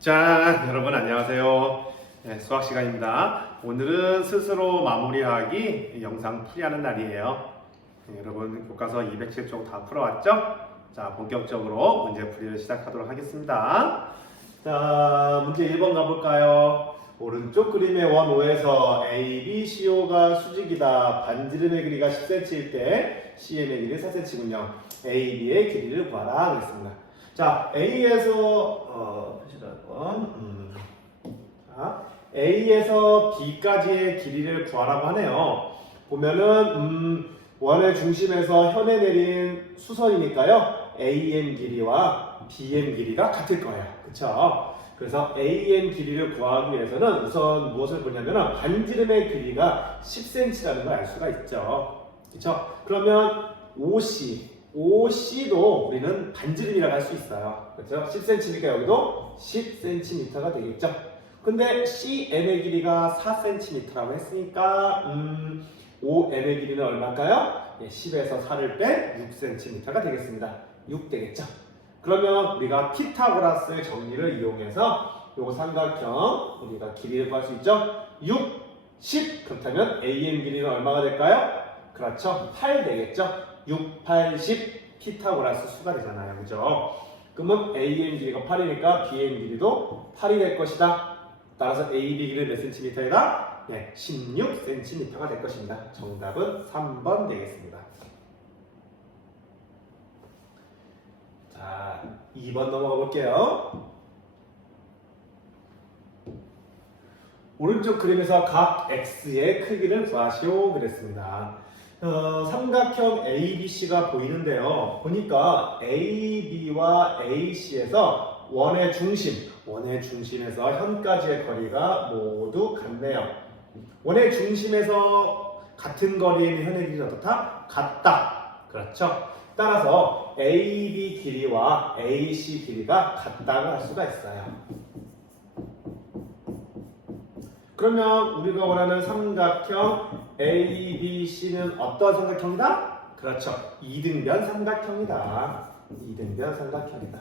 자, 여러분 안녕하세요. 네, 수학 시간입니다. 오늘은 스스로 마무리하기 영상 풀이하는 날이에요. 네, 여러분 교과서 207쪽 다 풀어왔죠? 자, 본격적으로 문제 풀이를 시작하도록 하겠습니다. 자, 문제 1번 가볼까요? 오른쪽 그림의 원 O에서 A, B, CO가 수직이다. 반지름의 길이가 10cm일 때 CM의 길이 4cm군요. A, B의 길이를 구하라 그랬습니다. 자, A에서 자, A에서 B까지의 길이를 구하라고 하네요. 보면은 원의 중심에서 현에 내린 수선이니까요. AM 길이와 BM 길이가 같을 거예요. 그쵸? 그래서 AM 길이를 구하기 위해서는 우선 무엇을 보냐면 반지름의 길이가 10cm라는 걸 알 수가 있죠. 그쵸? 그러면 OC도 우리는 반지름이라고 할 수 있어요. 그렇죠? 10cm니까 여기도 10cm가 되겠죠. 근데 CM의 길이가 4cm라고 했으니까 OM의 길이는 얼마일까요? 10에서 4를 뺀 6cm가 되겠습니다. 6 되겠죠. 그러면 우리가 피타고라스 정리를 이용해서 요 삼각형 우리가 길이를 구할 수 있죠. 6, 10 그렇다면 AM 길이는 얼마가 될까요? 그렇죠. 8 되겠죠. 6, 8, 10 피타고라스 수가 되잖아요. 그죠? 그러면 AM 길이가 8이니까 BM 길이도 8이 될 것이다. 따라서 AB 길이는 몇 cm이다? 네, 16cm가 될 것입니다. 정답은 3번 되겠습니다. 자, 2번 넘어가 볼게요. 오른쪽 그림에서 각 X의 크기를 구하시오 그랬습니다. 삼각형 ABC가 보이는데요. 보니까 AB와 AC에서 원의 중심에서 현까지의 거리가 모두 같네요. 원의 중심에서 같은 거리에 있는 현의 길이는 어떻다? 같다. 그렇죠? 따라서 AB 길이와 AC 길이가 같다고 할 수가 있어요. 그러면 우리가 원하는 삼각형 ABC는 어떤 삼각형이다? 그렇죠. 이등변 삼각형이다. 이등변 삼각형이다.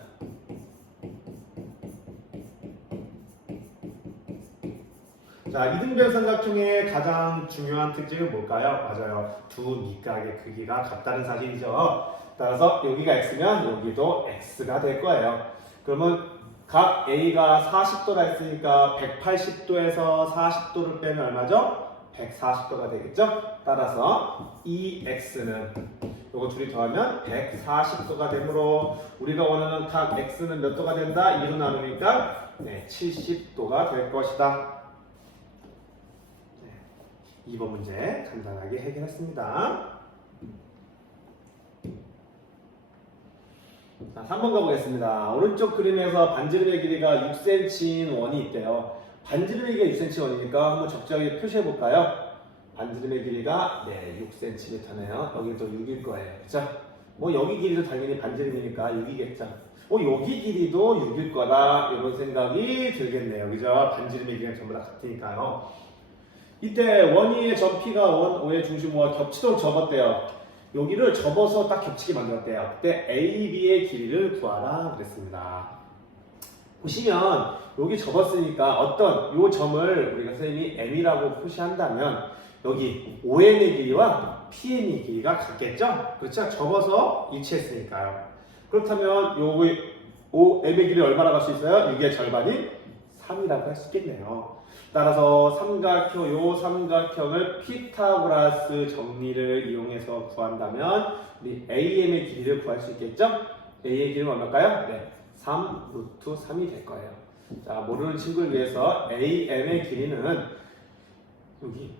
자, 이등변 삼각형의 가장 중요한 특징은 뭘까요? 맞아요. 두 밑각의 크기가 같다는 사실이죠. 따라서 여기가 X면 여기도 X가 될 거예요. 그러면 각 A가 40도라 했으니까 180도에서 40도를 빼면 얼마죠? 140도가 되겠죠? 따라서 이 X는 이거 둘이 더하면 140도가 되므로 우리가 원하는 각 X는 몇 도가 된다? 2로 나누니까 70도가 될 것이다. 2번 문제 간단하게 해결했습니다. 자, 3번 가보겠습니다. 오른쪽 그림에서 반지름의 길이가 6cm인 원이 있대요. 반지름의 길이가 6cm 원이니까 한번 적절하게 표시해볼까요? 반지름의 길이가 6cm네요. 여기도 6일 거예요. 그쵸? 뭐 여기 길이도 당연히 반지름이니까 6이겠죠. 여기 길이도 6일 거다. 이런 생각이 들겠네요. 그죠? 반지름의 길이가 전부 다 같으니까요. 이때 원위의 점피가 원 O의 중심 O와 겹치도록 접었대요. 여기를 접어서 딱 겹치게 만들었대요. 그때 AB의 길이를 구하라 그랬습니다. 보시면 여기 접었으니까 어떤 요 점을 우리가 선생님이 M이라고 표시한다면 여기 OM의 길이와 PM의 길이가 같겠죠? 그렇죠? 접어서 일치했으니까요. 그렇다면 요 OM의 길이 얼마나 갈 수 있어요? 6의 절반인 3이라고 할 수 있겠네요. 따라서 요 삼각형을 피타고라스 정리를 이용해서 구한다면 우리 AM의 길이를 구할 수 있겠죠? A의 길이는 얼마일까요? 3 루트 3이 될 거예요. 자, 모르는 친구를 위해서 AM의 길이는 여기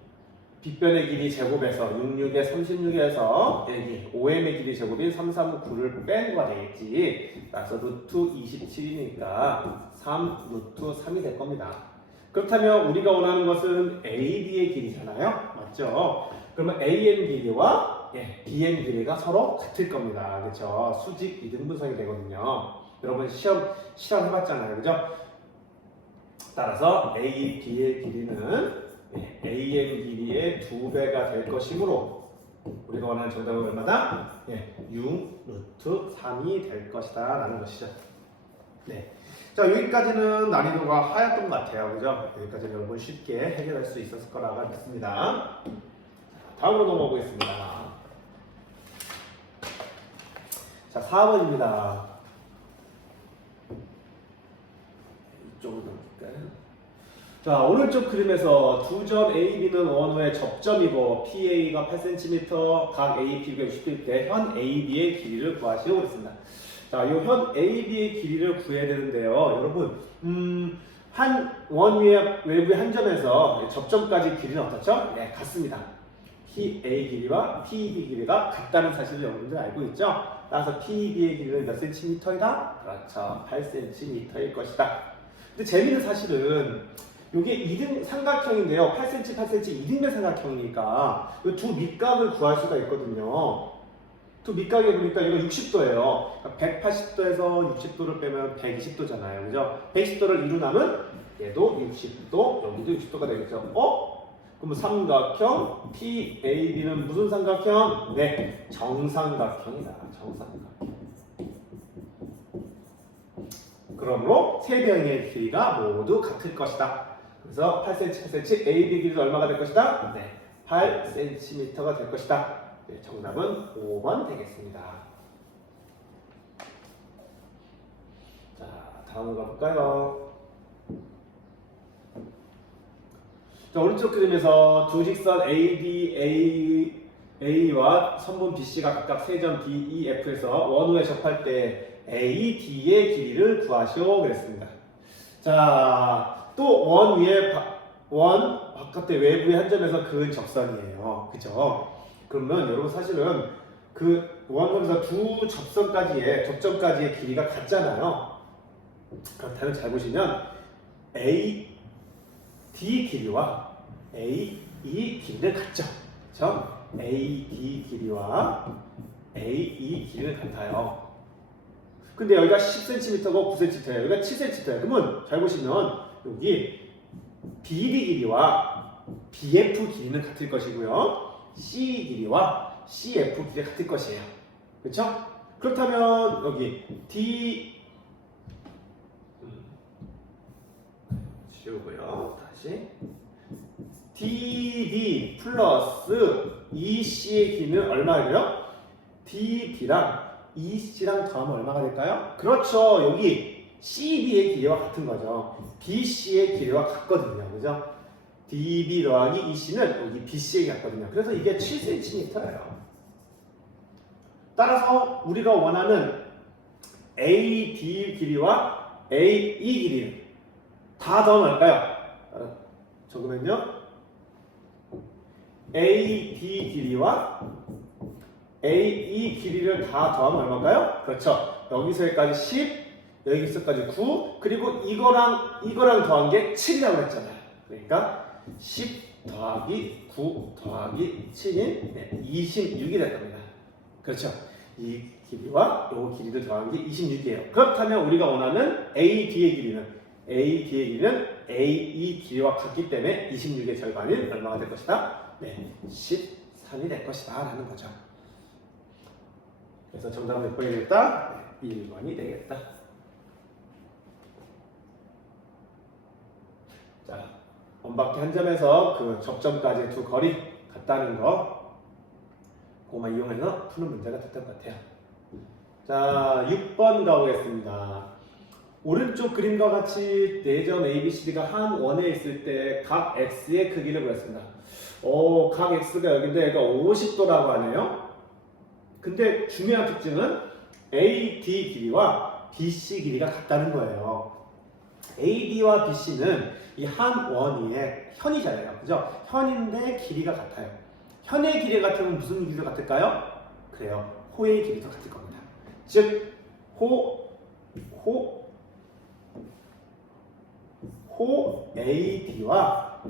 빗변의 길이 제곱에서 66에 36에서 여기 OM의 길이 제곱인 339를 뺀 거가 되겠지. 따라서 루트 27이니까 3 루트 3이 될 겁니다. 그렇다면 우리가 원하는 것은 AB의 길이잖아요. 맞죠? 그러면 AM 길이와 BM 길이가 서로 같을 겁니다. 그렇죠? 수직 이등분선이 되거든요. 여러분 시험 해봤잖아요. 그죠? 따라서 AB의 길이는 AM 길이의 2배가 될 것이므로 우리가 원하는 정답은 얼마다? 6 루트 3이 될 것이다 라는 것이죠. 네. 자, 여기까지는 난이도가 하였던 것 같아요. 그죠? 여기까지는 여러분 쉽게 해결할 수 있었을 거라고 믿습니다. 다음으로 넘어가 보겠습니다. 자, 4번입니다. 이쪽으로 넘길까요? 자, 오른쪽 그림에서 두 점 AB는 원호의 접점이고 PA가 8cm, 각 AP가 60일 때 현 AB의 길이를 구하시오 그랬습니다. 자, 이 현 AB의 길이를 구해야 되는데요. 여러분, 한 원 위에 외부의 한 점에서 접점까지 길이는 어떻죠? 네, 같습니다. PA 길이와 PB 길이가 같다는 사실을 여러분들 알고 있죠? 따라서 PB의 길이는 몇 cm이다? 그렇죠. 8cm일 것이다. 근데 재미있는 사실은 이게 2등 삼각형인데요. 8cm, 8cm 2등변 삼각형이니까 이 두 밑각을 구할 수가 있거든요. 두 밑각에 보니까 이거 60도예요. 180도에서 60도를 빼면 120도잖아요. 그죠? 120도를 이루나면 얘도 60도, 여기도 60도가 되겠죠. 그럼 삼각형 PAB는 무슨 삼각형? 네, 정삼각형이다. 정삼각형. 그러므로 세 변의 길이가 모두 같을 것이다. 그래서 8cm, 8cm, AB 길이도 얼마가 될 것이다? 네, 8cm가 될 것이다. 네, 정답은 5번 되겠습니다. 자, 다음으로 가볼까요? 자, 오른쪽 그림에서 두 직선 A와 선분 BC가 각각 세 점 DEF에서 원호에 접할 때 AD의 길이를 구하시오 그랬습니다. 자, 또 원 위에 바깥의 외부의 한 점에서 그은 접선이에요. 그죠? 그러면 여러분 사실은 그 원점에서 두 접점까지의 길이가 같잖아요. 그렇다면 잘 보시면 AD 길이와 AE 길이는 같죠. 그렇죠? AD 길이와 AE 길이는 같아요. 근데 여기가 10cm고 9cm예요. 여기가 7cm예요. 그러면 잘 보시면 여기 BD 길이와 BF 길이는 같을 것이고요. C 길이와 CF 길이가 같을 것이에요. 그렇죠? 그렇다면 여기 지우고요. 다시 DB 플러스 EC의 길이는 얼마예요? DB랑 EC랑 더하면 얼마가 될까요? 그렇죠. 여기 CB의 길이와 같은 거죠. BC의 길이와 같거든요. 그죠? DB 더하기 EC는 여기 BC에 같거든요. 그래서 이게 7cm예요. 따라서 우리가 원하는 AD 길이와 AE 길이는 다 더하면 얼까요? 적으면요. AD 길이와 AE 길이를 다 더하면 얼마인가요? 그렇죠. 여기서 여기까지 10, 여기서까지 9, 그리고 이거랑 더한 게 7이라고 했잖아요. 그러니까 10 더하기 9 더하기 7인 26이 될 겁니다. 그렇죠. 이 길이와 이 길이를 더한 게 26이에요. 그렇다면 우리가 원하는 AD의 길이는 AE 길이와 같기 때문에 26의 절반인 얼마가 될 것이다? 네, 13이 될 것이다 라는 거죠. 그래서 정답은 몇 번이 되겠다? 1번이 되겠다. 자, 원바퀴 한 점에서 그 접점까지 두 거리 같다는 거 그거만 이용해서 푸는 문제가 됐던 것 같아요. 자, 6번 가보겠습니다. 오른쪽 그림과 같이 내점 ABCD가 한 원에 있을 때 각 X의 크기를 구했습니다. 각 X가 여기인데 얘가 50도라고 하네요. 근데 중요한 특징은 AD 길이와 BC 길이가 같다는 거예요. AD와 BC는 이 한 원위의 현이잖아요. 그죠? 현인데 길이가 같아요. 현의 길이 같으면 무슨 길이가 같을까요? 그래요. 호의 길이도 같을 겁니다. 즉, 호 AD와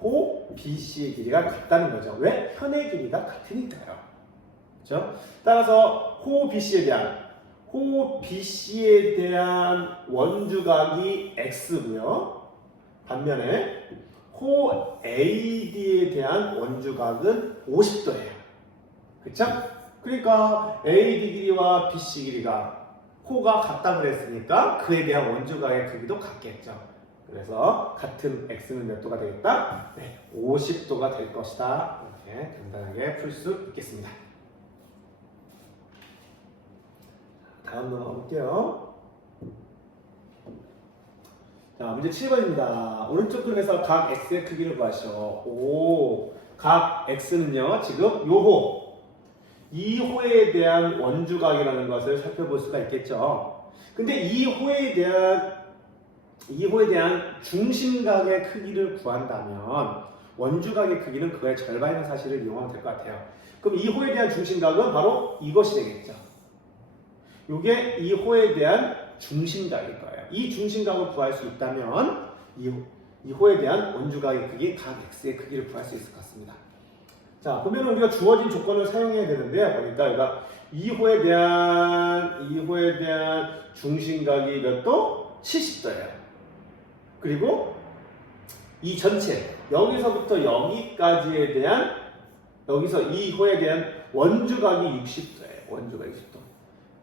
호 BC의 길이가 같다는 거죠. 왜? 현의 길이가 같으니까요. 그렇죠? 따라서 호 BC에 대한 원주각이 X고요. 반면에 호 AD에 대한 원주각은 50도예요. 그렇죠? 그러니까 AD 길이와 BC 길이가 호가 같다 그랬으니까 그에 대한 원주각의 크기도 같겠죠. 그래서 같은 x는 몇 도가 되겠다? 네, 50도가 될 것이다. 이렇게 간단하게 풀 수 있겠습니다. 다음 넘어가 볼게요. 자, 문제 7번입니다. 오른쪽 그림에서 각 x의 크기를 구하시오. 오, 각 x는요, 지금 요 호, 이 호에 대한 원주각이라는 것을 살펴볼 수가 있겠죠. 근데 이 호에 대한 중심각의 크기를 구한다면 원주각의 크기는 그의 절반이라는 사실을 이용하면 될 것 같아요. 그럼 이 호에 대한 중심각은 바로 이것이 되겠죠. 이게 이 호에 대한 중심각일 거예요. 이 중심각을 구할 수 있다면 이 호에 대한 원주각의 크기, 각 x의 크기를 구할 수 있을 것 같습니다. 자, 보면 우리가 주어진 조건을 사용해야 되는데 보니까 여기가 이 호에 대한 중심각이 몇 도? 70도예요. 그리고 이 전체 여기서부터 여기까지에 대한 여기서 이 호에 대한 원주각이 60도예요. 원주가 60도.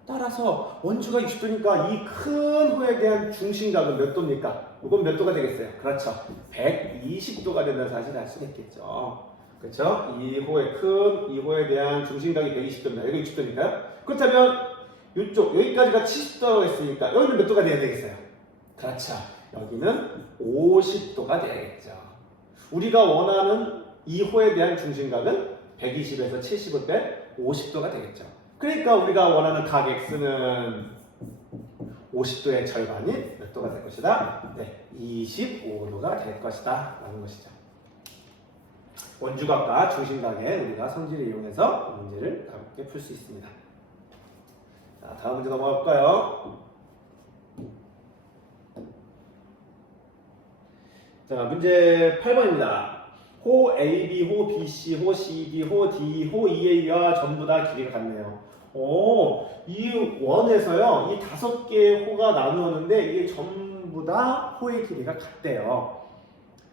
따라서 원주가 60도니까 이 큰 호에 대한 중심각은 몇 도입니까? 이건 몇 도가 되겠어요? 그렇죠. 120도가 된다는 사실을 알 수 있겠죠. 그렇죠? 이 호에 대한 중심각이 120도입니다. 여기 60도니까요. 그렇다면 이쪽 여기까지가 70도라고 했으니까 여기는 몇 도가 돼야 되겠어요? 그렇죠. 여기는 50도가 돼야겠죠. 우리가 원하는 이 호에 대한 중심각은 120에서 70을 뺀 50도가 되겠죠. 그러니까 우리가 원하는 각 x는 50도의 절반인 몇 도가 될 것이다? 네, 25도가 될 것이다 라는 것이죠. 원주각과 중심각의 우리가 성질을 이용해서 문제를 가볍게 풀 수 있습니다. 자, 다음 문제 넘어가 볼까요? 자, 문제 8번입니다. 호 AB, 호 BC, 호 CD, 호 D, 호 EA와 전부 다 길이가 같네요. 이 원에서요, 이 5개의 호가 나누었는데 이게 전부 다 호의 길이가 같대요.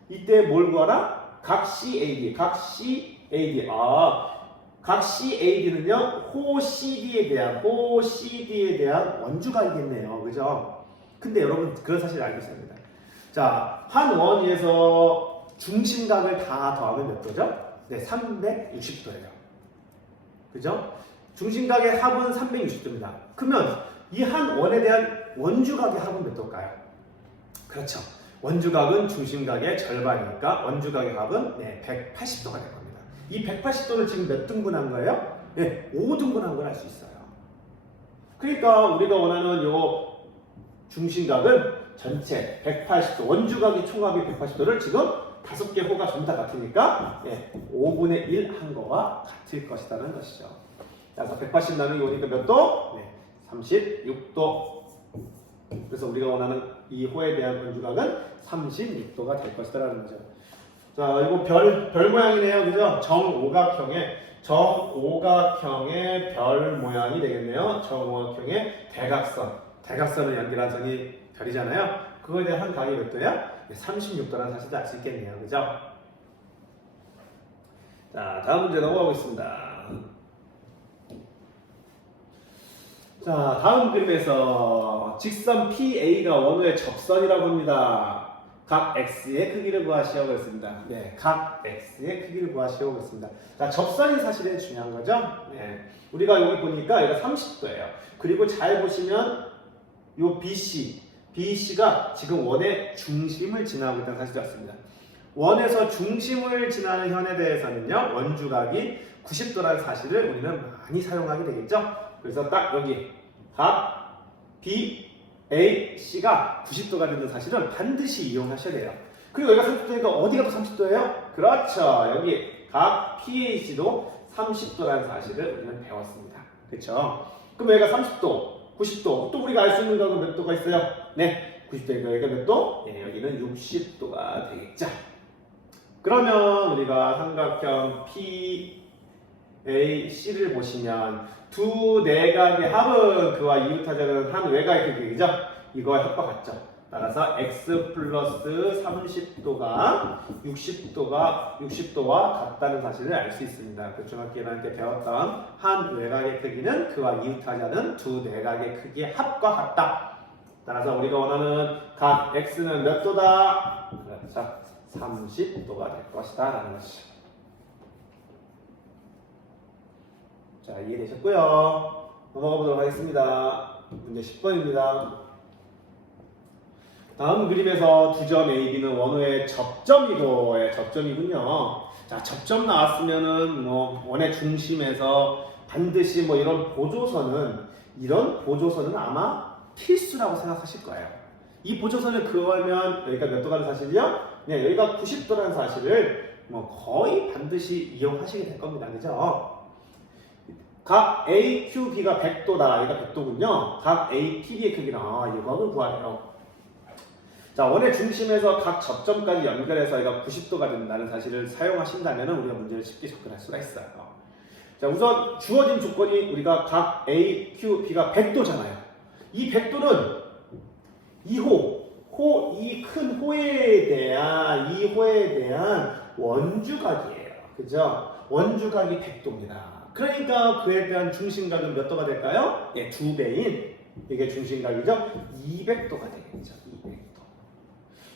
이때 뭘 구하라? 각 CAD, 각 CAD는요, 호 CD에 대한 원주각이겠네요. 그죠? 근데 여러분, 그런 사실을 알고 있어야 됩니다. 자, 한 원위에서 중심각을 다 더하면 몇 도죠? 네, 360도예요. 그죠? 중심각의 합은 360도입니다. 그러면 이 한 원에 대한 원주각의 합은 몇 도일까요? 그렇죠. 원주각은 중심각의 절반이니까 원주각의 합은 180도가 될 겁니다. 이 180도를 지금 몇 등분한 거예요? 네, 5등분한 걸 알 수 있어요. 그러니까 우리가 원하는 요 중심각은 전체 180도, 원주각의 총합이 180도를 지금 5개 호가 전부 다 같으니까 5분의 1 한 거와 같을 것이라는 것이죠. 그래서 180 나누기 5니까 몇 도? 36도. 그래서 우리가 원하는 이 호에 대한 원주각은 36도가 될 것이라는 거죠. 자, 이거 별 모양이네요. 그죠? 정오각형의 별 모양이 되겠네요. 정오각형의 대각선을 연결한 선이 별이잖아요. 그거에 대한 한 각이 몇 도야? 36도라는 사실도 알 수 있겠네요. 그죠? 자, 다음 문제 넘어가 보겠습니다. 자, 다음 그림에서 직선 PA가 원호의 접선이라고 합니다. 각 x의 크기를 구하시오 그랬습니다. 네, 각 x의 크기를 구하시오 그랬습니다. 자, 접선이 사실은 중요한 거죠. 네, 우리가 여기 보니까 여기가 30도예요. 그리고 잘 보시면 요 BC가 지금 원의 중심을 지나고 있다는 사실이 왔습니다. 원에서 중심을 지나는 현에 대해서는요, 원주각이 90도라는 사실을 우리는 많이 사용하게 되겠죠. 그래서 딱 여기 각 BAC가 90도가 되는 사실은 반드시 이용하셔야 돼요. 그리고 여기가 30도니까 어디가 또 30도예요? 그렇죠. 여기 각 PAC도 30도라는 사실을 우리는 배웠습니다. 그렇죠? 그럼 여기가 30도, 90도, 또 우리가 알 수 있는 각은 몇 도가 있어요? 네, 90도니까 여기가 몇 도? 네, 여기는 60도가 되겠죠. 그러면 우리가 삼각형 PAC를 보시면 두 내각의 합은 그와 이웃하자는 한 외곽의 크기죠. 이거와 합과 같죠. 따라서 x 플러스 30도가 60도와 같다는 사실을 알 수 있습니다. 그 중학교 1학년 때 배웠던 한 외곽의 크기는 그와 이웃하지 않은 두 내각의 크기의 합과 같다. 따라서 우리가 원하는 각 x는 몇 도다? 그렇죠. 30도가 될 것이다 라는 것이죠. 자, 이해되셨고요. 넘어가 보도록 하겠습니다. 문제 10번입니다. 다음 그림에서 두 점 A, B는 원호의 접점이군요. 자, 접점 나왔으면은 뭐 원의 중심에서 반드시 뭐 이런 보조선은 아마 필수라고 생각하실 거예요. 이 보조선을 그으면 여기가 몇 도라는 사실이요? 네, 여기가 90도라는 사실을 뭐 거의 반드시 이용하시게 될 겁니다. 그죠? 각 AQB가 100도다. 여기가 100도군요. 각 APB의 크기는 이거를 구하래요. 자, 원의 중심에서 각 접점까지 연결해서 얘가 90도가 된다는 사실을 사용하신다면 우리가 문제를 쉽게 접근할 수가 있어요. 자, 우선 주어진 조건이 우리가 각 A, Q, B가 100도잖아요. 이 100도는 이 큰 호에 대한 원주각이에요. 그죠? 원주각이 100도입니다. 그러니까 그에 대한 중심각은 몇 도가 될까요? 예, 2배인 이게 중심각이죠? 200도가 되겠죠. 200도.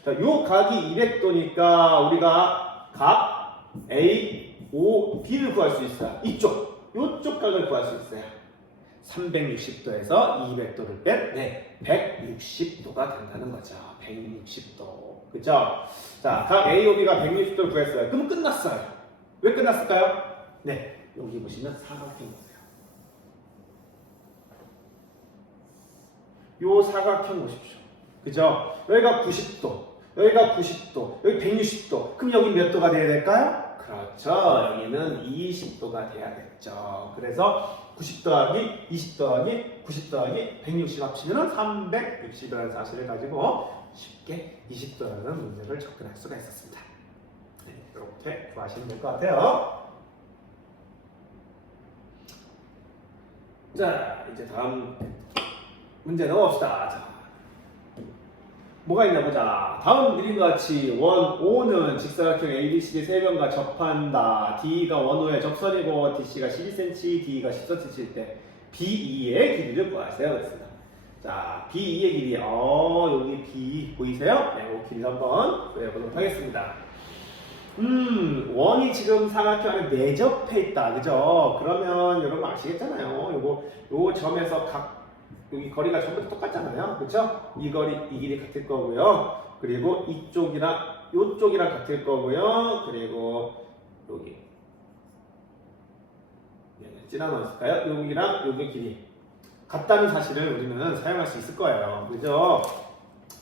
자, 요 각이 200도니까 우리가 각 A, O, B를 구할 수 있어요. 요쪽 각을 구할 수 있어요. 360도에서 200도를 뺀 160도가 된다는 거죠. 160도. 그죠? 자, 각 A, O, B가 160도를 구했어요. 그럼 끝났어요. 왜 끝났을까요? 네, 여기 보시면 사각형 보세요. 요 사각형 보십시오. 그죠? 여기가 90도, 여기가 90도, 여기 160도. 그럼 여기 몇 도가 돼야 될까요? 그렇죠. 여기는 20도가 돼야겠죠. 그래서 90 더하기 20 더하기 90 더하기 160 합치면 360이라는 사실을 가지고 쉽게 20도라는 문제를 접근할 수가 있었습니다. 네, 이렇게 구하시면 될 것 같아요. 자, 이제 다음 문제 넘어갑시다. 자, 뭐가 있나 보자. 다음 그림과 같이 원 O는 직사각형 ABCD 세 변과 접한다. D가 원호의 접선이고 DC가 12cm, D가 10cm일 때 B2의 길이를 구하세요. 그랬습니다. 자, B2의 길이 여기 B 보이세요? 네, 이 길이 한번 구해보도록 하겠습니다. 원이 지금 사각형 안에 내접해 있다. 그죠? 그러면 여러분 아시겠잖아요. 요 점에서 여기 거리가 전부 다 똑같잖아요. 그렇죠? 이 길이 같을 거고요. 그리고 요쪽이랑 같을 거고요. 그리고 여기 지나면 있을까요? 여기랑 여기 길이 같다는 사실을 우리는 사용할 수 있을 거예요. 그죠?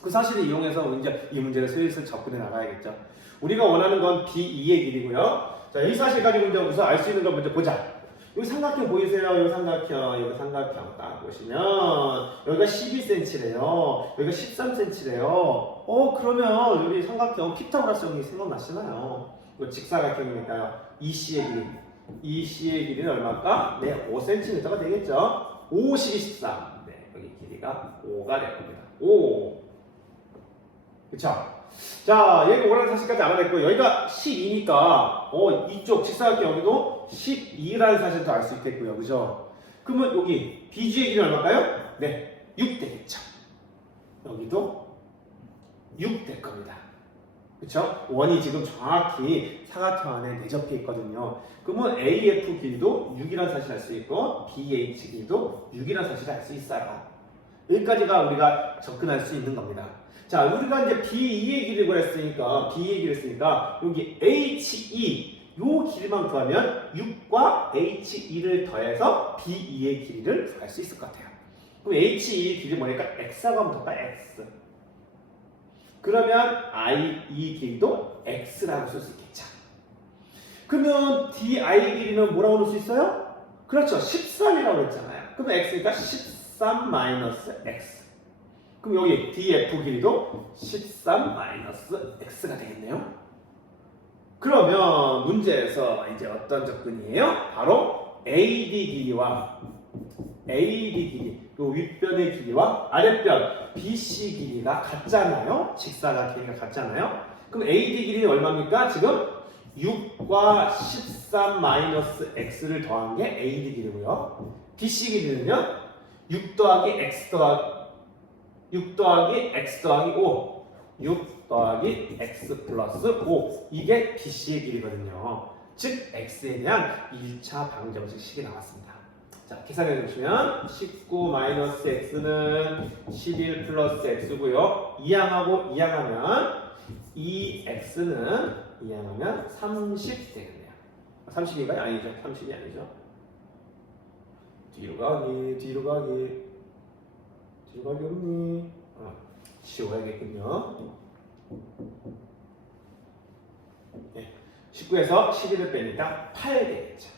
그 사실을 이용해서 이제 이 문제를 슬슬 접근해 나가야겠죠. 우리가 원하는 건 B2의 길이고요. 자, 이 사실 가지고 이제 우선 알 수 있는 걸 먼저 보자. 여기 삼각형 보이세요? 여기 삼각형 딱 보시면 여기가 12cm래요. 여기가 13cm래요. 그러면 여기 삼각형 피타고라스 형이 생각나시나요? 이거 직사각형이니까요. EC의 길이는 얼마일까? 네, 5cm가 되겠죠. 5, 12, 13. 네, 여기 길이가 5가 될 겁니다. 5. 그쵸? 자, 얘가 오라는 사실까지 알아냈고 여기가 12니까 이쪽 직사각형 여기도 12라는 사실도 알 수 있겠고요. 그죠? 그러면 여기 BG의 길이 얼마일까요? 네, 6 되겠죠. 여기도 6 될 겁니다. 그쵸? 원이 지금 정확히 사각형 안에 내접해 있거든요. 그러면 AF 길이도 6이라는 사실을 알 수 있고 BH 길이도 6이라는 사실을 알 수 있어요. 여기까지가 우리가 접근할 수 있는 겁니다. 자, 우리가 이제 B2의 길이를 했으니까 여기 HE 요 길이만 구하면 6과 HE를 더해서 B2의 길이를 구할 수 있을 것 같아요. 그럼 HE 길이 뭐니까 X하고 하면 될까? X. 그러면 이 길이도 X라고 쓸 수 있겠죠. 그러면 DI 길이는 뭐라고 넣을 수 있어요? 그렇죠. 13이라고 했잖아요. 그러면 X니까 13 마이너스 X. 그럼 여기 DF 길이도 13 마이너스 X가 되겠네요. 그러면 문제에서 이제 어떤 접근이에요? 바로 AD 길이 요 윗변의 길이와 아랫변 BC 길이가 같잖아요. 직사각형이 같잖아요. 그럼 AD 길이는 얼마입니까? 지금 6과 13 마이너스 x를 더한 게 AD 길이고요. BC 길이는요. 6 더하기 x 더하기 5 6 더하기 x 플러스 5 이게 BC의 길이거든요. 즉 x에 대한 1차 방정식식이 나왔습니다. 자, 계산해 주시면 19 마이너스 x는 11 플러스 x고요. 이항하고 이항하면 2x는 이항하면 30 되겠네요. 30인가요? 아니죠. 30이 아니죠. 뒤로 가기 없니? 지워야겠군요. 네. 19에서 11을 빼니까 8 되겠죠.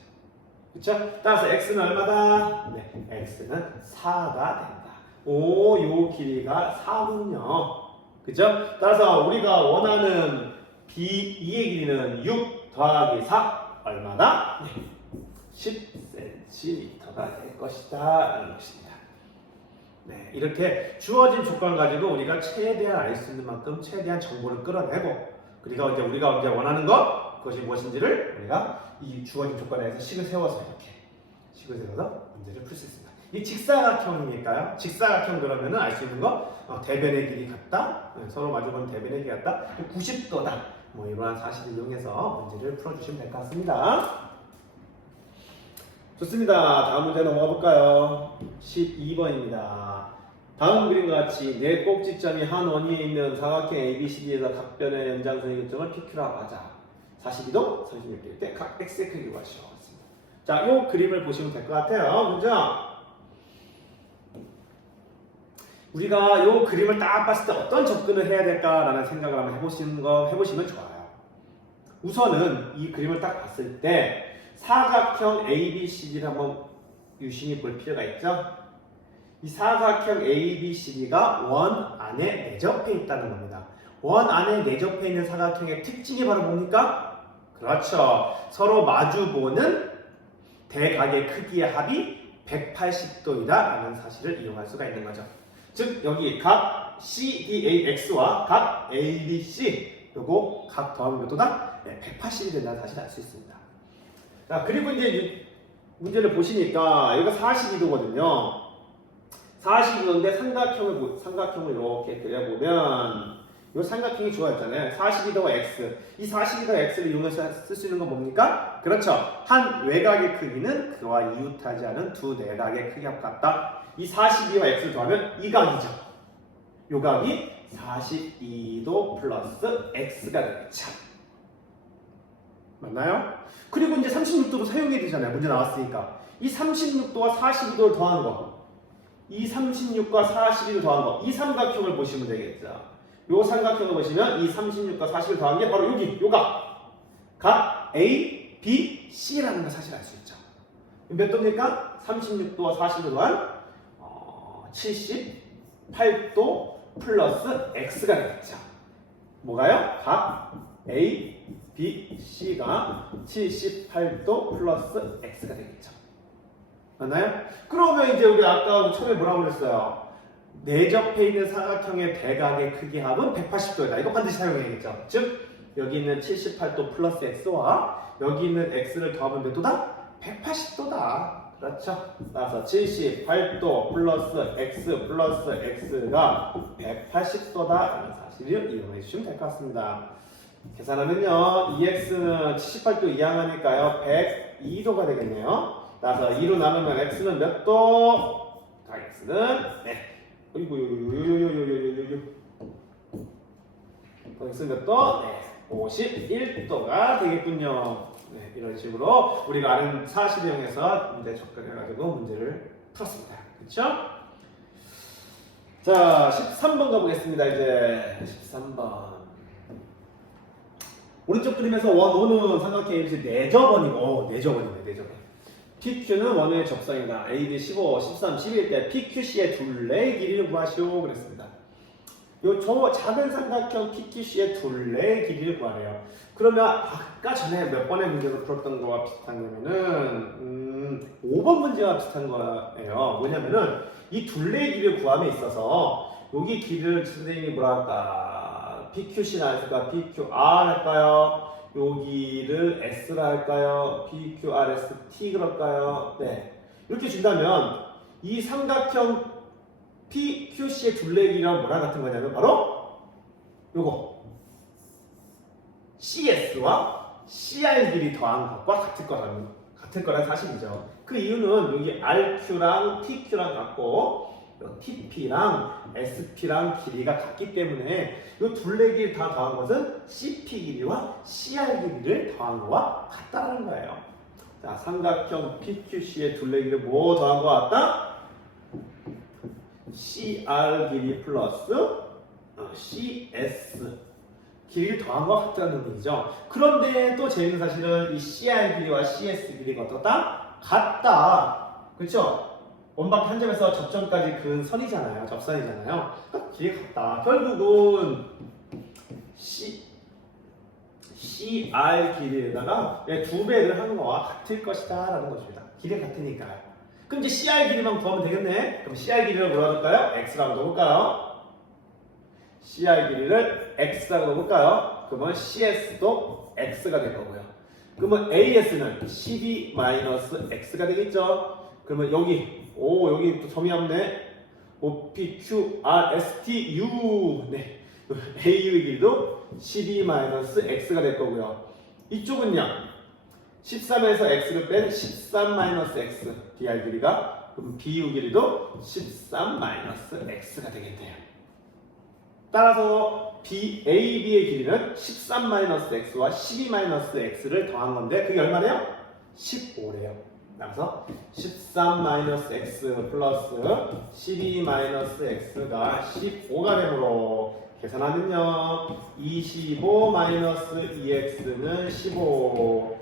그쵸? 따라서 x는 얼마다? 네, x는 4가 된다. 오, 요 길이가 4군요. 그죠? 따라서 우리가 원하는 B2의 길이는 6 더하기 4 얼마다? 네, 10cm가 될 것이다 라는 것입니다. 네, 이렇게 주어진 조건 가지고 우리가 최대한 알 수 있는 만큼 최대한 정보를 끌어내고 그리고 우리가 원하는 것 그것이 무엇인지를 우리가 이 주어진 조건에서 식을 세워서 문제를 풀 수 있습니다. 이 직사각형이니까요. 직사각형 그러면은 알 수 있는 거 대변의 길이 같다. 서로 마주보는 대변의 길이 같다. 90도다. 뭐 이러한 사실을 이용해서 문제를 풀어주시면 될 것 같습니다. 좋습니다. 다음 문제 넘어가 볼까요? 12번입니다. 다음 그림과 같이 네 꼭지점이 한 원위에 있는 사각형 ABCD에서 각 변의 연장선의 교점을 PQ라고 하자. 42도, 36도일 때 각 x의 크기를 구하시오. 자, 이 그림을 보시면 될 것 같아요. 먼저 우리가 이 그림을 딱 봤을 때 어떤 접근을 해야 될까라는 생각을 한번 해보시면 좋아요. 우선은 이 그림을 딱 봤을 때 사각형 ABCD를 한번 유심히 볼 필요가 있죠. 이 사각형 ABCD가 원 안에 내접해 있다는 겁니다. 원 안에 내접해 있는 사각형의 특징이 바로 뭡니까? 그렇죠. 서로 마주보는 대각의 크기의 합이 180도이다라는 사실을 이용할 수가 있는 거죠. 즉 여기 각 CDAX와 각 ABC 요거 각 더하면 몇 도다? 네, 180이 된다는 사실을 알 수 있습니다. 자, 그리고 이제 문제를 보시니까 여기가 42도거든요. 42도인데 삼각형을 이렇게 그려보면 이 삼각형이 주어졌잖아요. 42도가 x. 이 42도가 x를 이용해서 쓸 수 있는 건 뭡니까? 그렇죠. 한 외곽의 크기는 그와 이웃하지 않은 두 내각의 크기와 같다. 이 42와 x를 더하면 이 각이죠. 요 각이 42도 플러스 x가 되겠죠. 맞나요? 그리고 이제 36도도 사용해야 되잖아요. 문제 나왔으니까. 이 36도와 42도를 더하는 거. 이 36과 42를 더한 거. 이 삼각형을 보시면 되겠죠. 요 삼각형을 보시면 이 36과 40을 더한 게 바로 여기, 요각. 각 A, B, C라는 걸 사실 알 수 있죠. 몇 도입니까? 36도와 40을 더한 78도 플러스 X가 되겠죠. 뭐가요? 각 A, B, C가 78도 플러스 X가 되겠죠. 맞나요? 그러면 이제 우리 아까 처음에 뭐라고 그랬어요? 내접해 있는 사각형의 대각의 크기 합은 180도이다. 이거 반드시 사용해야겠죠. 즉 여기 있는 78도 플러스 x와 여기 있는 x를 더하면 몇 도다? 180도다. 그렇죠? 따라서 78도 플러스 x가 180도다라는 사실을 이용해 주시면 될 것 같습니다. 계산하면요. 2x는 78도 이항하니까요. 102도가 되겠네요. 따라서 2로 나누면 x는 몇 도? x는 x는 몇 도? 51도가 되겠군요. 네, 이런 식으로 우리가 아는 사실을 이용해서 문제 접근해가지고 문제를 풀었습니다. 그렇죠? 자, 13번 가보겠습니다. 이제 13번. 오른쪽 그림에서 원오는 삼각형 ABC 내접원이고, 내접원이네, 내접원. PQ는 원의 접선이다. AD 15, 13, 11 때 PQC의 둘레의 길이를 구하시오 그랬습니다. 요 작은 삼각형 PQC의 둘레의 길이를 구하래요. 그러면 아까 전에 몇 번의 문제로 풀었던 거와 비슷한 거면은 5번 문제와 비슷한 거예요. 뭐냐면은 이 둘레의 길이를 구함에 있어서 여기 길이를 선생님이 뭐라 할까? PQC나 할까? PQR 할까요? 여기를 S라 할까요? PQRST 그럴까요? 네. 이렇게 준다면 이 삼각형 PQC의 둘레의 길이랑 뭐랑 같은 거냐면 바로 요거 CS와 CR 길이 더한 것과 같을 거란 사실이죠. 그 이유는 여기 RQ랑 TQ랑 같고 TP랑 SP랑 길이가 같기 때문에 이 둘레 길이 다 더한 것은 CP 길이와 CR 길이를 더한 것과 같다는 거예요. 자, 삼각형 PQC의 둘레 길이 뭐 더한 것 같다? CR 길이 플러스 CS 길이를 더한 것 같다는 얘기죠. 그런데 또 재밌는 사실은 이 CR 길이와 CS 길이가 어떻다? 같다. 그렇죠? 원바퀴 한 점에서 접점까지 그은 선이잖아요. 접선이잖아요. 그러니까 길이가 같다. 결국은 CR 길이에다가 2배를 하는 거와 같을 것이다 라는 것입니다. 길이가 같으니까요. 그럼 이제 CR 길이만 구하면 되겠네. 그럼 CR 길이를 뭐라고 할까요? X라고 넣어볼까요? CR 길이를 X라고 넣어볼까요? 그러면 CS도 X가 될 거고요. 그러면 AS는 12-X가 되겠죠? 그러면 여기 또 점이 없네. OPQRSTU 네. AU의 길이도 12-X가 될 거고요. 이쪽은요. 13에서 X를 뺀 13-X DR 길이가 그럼 BU 길이도 13-X가 되겠네요. 따라서 AB의 길이는 13-X와 12-X를 더한 건데 그게 얼마래요? 15래요. 따라서 13-X 플러스 12-X가 15가 되므로 계산하면요. 25-2x는 15,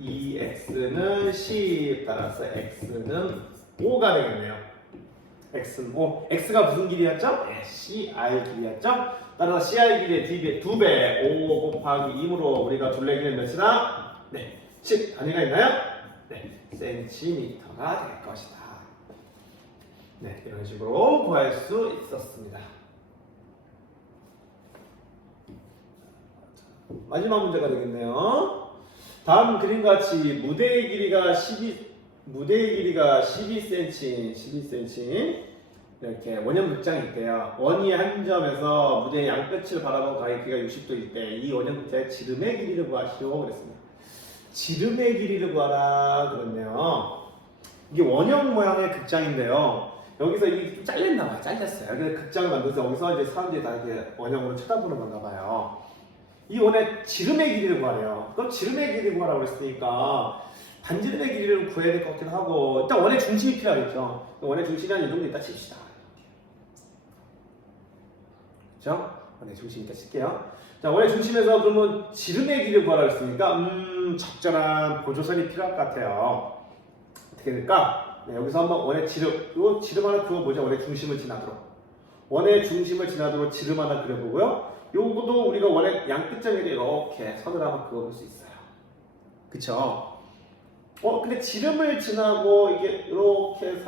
2x는 10, 따라서 x는 5가 되겠네요. x는 5. x가 무슨 길이였죠? 네, CR 길이였죠? 따라서 CR 길이의 2배, 5 곱하기 2으로 우리가 둘레 길이는 몇이다? 네, 10. 단위가 있나요? 네, 센티미터가 될 것이다. 네, 이런 식으로 구할 수 있었습니다. 마지막 문제가 되겠네요. 다음 그림과 같이 무대의 길이가 12cm 이렇게 원형 극장이 있대요. 원이 한 점에서 무대의 양끝을 바라본 가의 길이가 60도일 때 이 원형 극장의 지름의 길이를 구하시오 그랬습니다. 지름의 길이를 구하라 그랬네요. 이게 원형 모양의 극장인데요. 여기서 이게 좀 잘렸나 봐요. 잘렸어요. 그래서 극장을 만들어서 여기서 이제 사람들이 다 이렇게 원형으로 쳐다보는 건가 봐요. 이 원의 지름의 길이를 구하래요. 그럼 지름의 길이를 구하라고 그랬으니까 반지름의 길이를 구해야 될 것 같긴 하고 일단 원의 중심이 필요하겠죠. 원의 중심이 한 이 정도 있다 칩시다. 그렇죠? 원의 중심 있다 칠게요. 자, 원의 중심에서 그러면 지름의 길이를 구하라고 했으니까 적절한 보조선이 필요할 것 같아요. 어떻게 될까? 네, 여기서 한번 원의 지름, 요 지름 하나 그어보자. 원의 중심을 지나도록. 원의 중심을 지나도록 지름 하나 그려보고요. 요것도 우리가 원의 양끝점에 이렇게 선을 한번 그어볼 수 있어요. 그쵸? 근데 지름을 지나고 이게 이렇게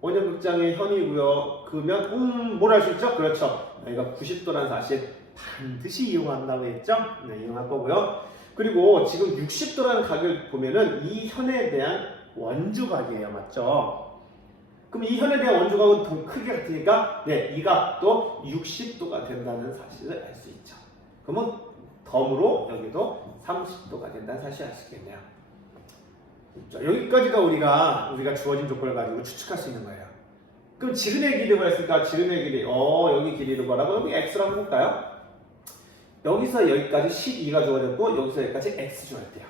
원형 극장의 현이고요. 그러면 뭘 할 수 있죠? 그렇죠. 여기가 90도라는 사실 반드시 이용한다고 했죠? 네, 이용할 거고요. 그리고 지금 60도라는 각을 보면은 이 현에 대한 원주각이에요. 맞죠? 그럼 이 현에 대한 원주각은 더 크게 같으니까 네, 이 각도 60도가 된다는 사실을 알 수 있죠. 그러면 덤으로 여기도 30도가 된다는 사실을 알 수 있겠네요. 자, 여기까지가 우리가 주어진 조건을 가지고 추측할 수 있는 거예요. 그럼 지름의 길이가 있으니까 지름의 길이 여기 길이를 뭐라고? 여기 x라고 해볼까요? 여기서 여기까지 12가 주어졌고 여기서 여기까지 x 주어졌대요.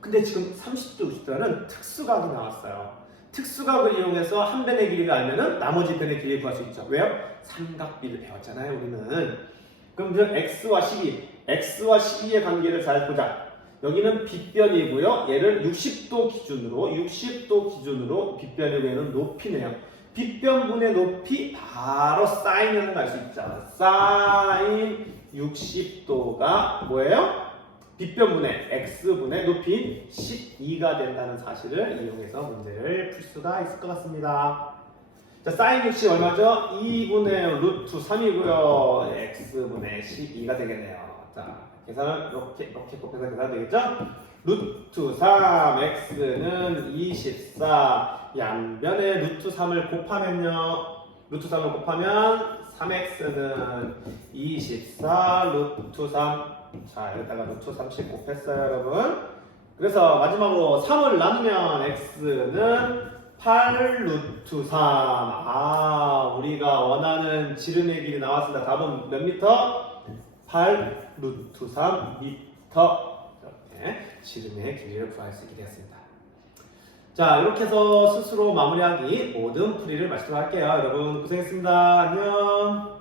근데 지금 30도, 60도라는 특수각이 나왔어요. 특수각을 이용해서 한 변의 길이를 알면은 나머지 변의 길이를 구할 수 있죠. 왜요? 삼각비를 배웠잖아요, 우리는. 그럼 그 x와 12의 관계를 잘 보자. 여기는 빗변이고요. 얘를 60도 기준으로 빗변의 외에는 높이네요. 빗변분의 높이 바로 사인을 알 수 있죠. 사인 60도가 뭐예요? 빗변분의 x분의 높이 12가 된다는 사실을 이용해서 문제를 풀 수가 있을 것 같습니다. 자, 사인 60 얼마죠? 2분의 루트 3이고요. x분의 12가 되겠네요. 자, 계산을 이렇게 곱해서 계산 되겠죠? 루트 3, x는 24. 양변에 루트 3을 곱하면요. 루트 3을 곱하면 3x는 24 루트 3. 자, 여기다가 루트 30 곱했어요, 여러분. 그래서 마지막으로 3을 나누면 x는 8 루트 3. 아, 우리가 원하는 지름의 길이 나왔습니다. 답은 몇 미터? 8 루트 3 미터. 이렇게 지름의 길이를 구할 수 있게 되었습니다. 자, 이렇게 해서 스스로 마무리하기 모든 풀이를 마치도록 할게요. 여러분 고생했습니다. 안녕.